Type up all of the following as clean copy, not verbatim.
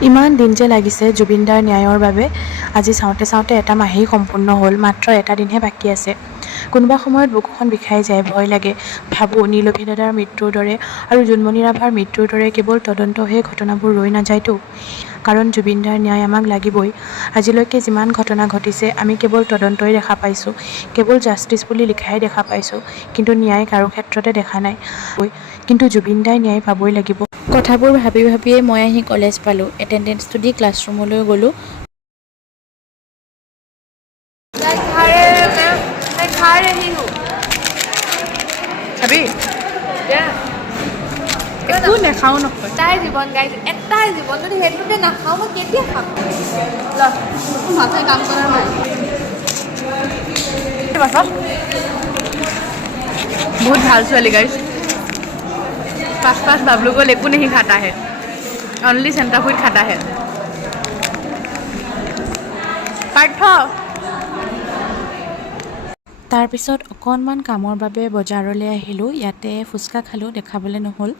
ইমান দিন যে লাগিছে জুবিনদাৰ ন্যায়ৰ বাবে আজি চাওঁতে চাওঁতে এটা মাহেই সম্পূৰ্ণ হ'ল মাত্ৰ এটা দিনহে বাকী আছে কোনোবা সময়ত বুকুখন বিষাই যায় ভয় লাগে ভাবোঁ নীলভি দাদাৰ মৃত্যুৰ দৰে আৰু জোনমণি ৰাভাৰ মৃত্যুৰ দৰে কেৱল তদন্ত হৈ ঘটনাবোৰ ৰৈ নাযায়তো কাৰণ জুবিনদাৰ ন্যায় আমাক লাগিবই আজিলৈকে যিমান ঘটনা ঘটিছে আমি কেৱল তদন্তই দেখা পাইছোঁ কেৱল জাষ্টিচ বুলি লিখাই দেখা পাইছোঁ কিন্তু ন্যায় কাৰো ক্ষেত্ৰতে দেখা নাই কিন্তু জুবিনদাই ন্যায় পাবই লাগিব কথাবোৰ ভাবি ভাবিয়ে মই আহি কলেজ পালোঁ এটেণ্ডেঞ্চটো দি ক্লাছৰুমলৈ গ'লোঁ একো নেখাওঁ নকয় এটাই জীৱন গাইছে এটাই জীৱন যদি সেইটোতে নাখাওঁ মই কেতিয়া খাম মাথায় কাম কৰা নাই बहुत ভাল ছোৱালী গাইছ पास बबलू को लेकू नहीं खाता है ओनली सेंटा फूड खाता है पार्थ তাৰপিছত অকণমান কামৰ বাবে বজাৰলৈ আহিলোঁ ইয়াতে ফুচকা খালোঁ দেখাবলৈ নহ'ল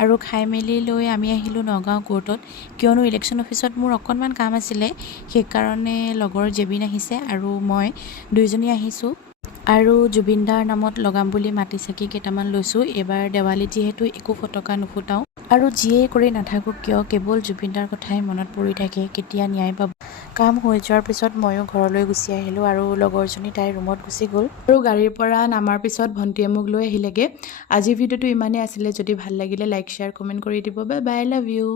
আৰু খাই মেলি লৈ আমি আহিলোঁ নগাঁও কোৰ্টত কিয়নো ইলেকশ্যন অফিচত মোৰ অকণমান কাম আছিলে সেইকাৰণে লগৰ জেবিন আহিছে আৰু মই দুইজনী আহিছোঁ আৰু জুবিনদাৰ নামত লগাম বুলি মাটি চাকি কেইটামান লৈছোঁ এইবাৰ দেৱালী যিহেতু একো ফটকা নুফুটাওঁ আৰু যিয়েই কৰি নাথাকোঁ কিয় কেৱল জুবিনদাৰ কথাই মনত পৰি থাকে কেতিয়া ন্যায় পাব কাম হৈ যোৱাৰ পিছত ময়ো ঘৰলৈ গুচি আহিলোঁ আৰু লগৰজনী তাইৰ ৰুমত গুচি গ'ল আৰু গাড়ীৰ পৰা নামাৰ পিছত ভণ্টিয়ে মোক লৈ আহিলেগৈ আজিৰ ভিডিঅ'টো ইমানেই আছিলে যদি ভাল লাগিলে লাইক শ্বেয়াৰ কমেণ্ট কৰি দিব বাই বাই লাভ ইউ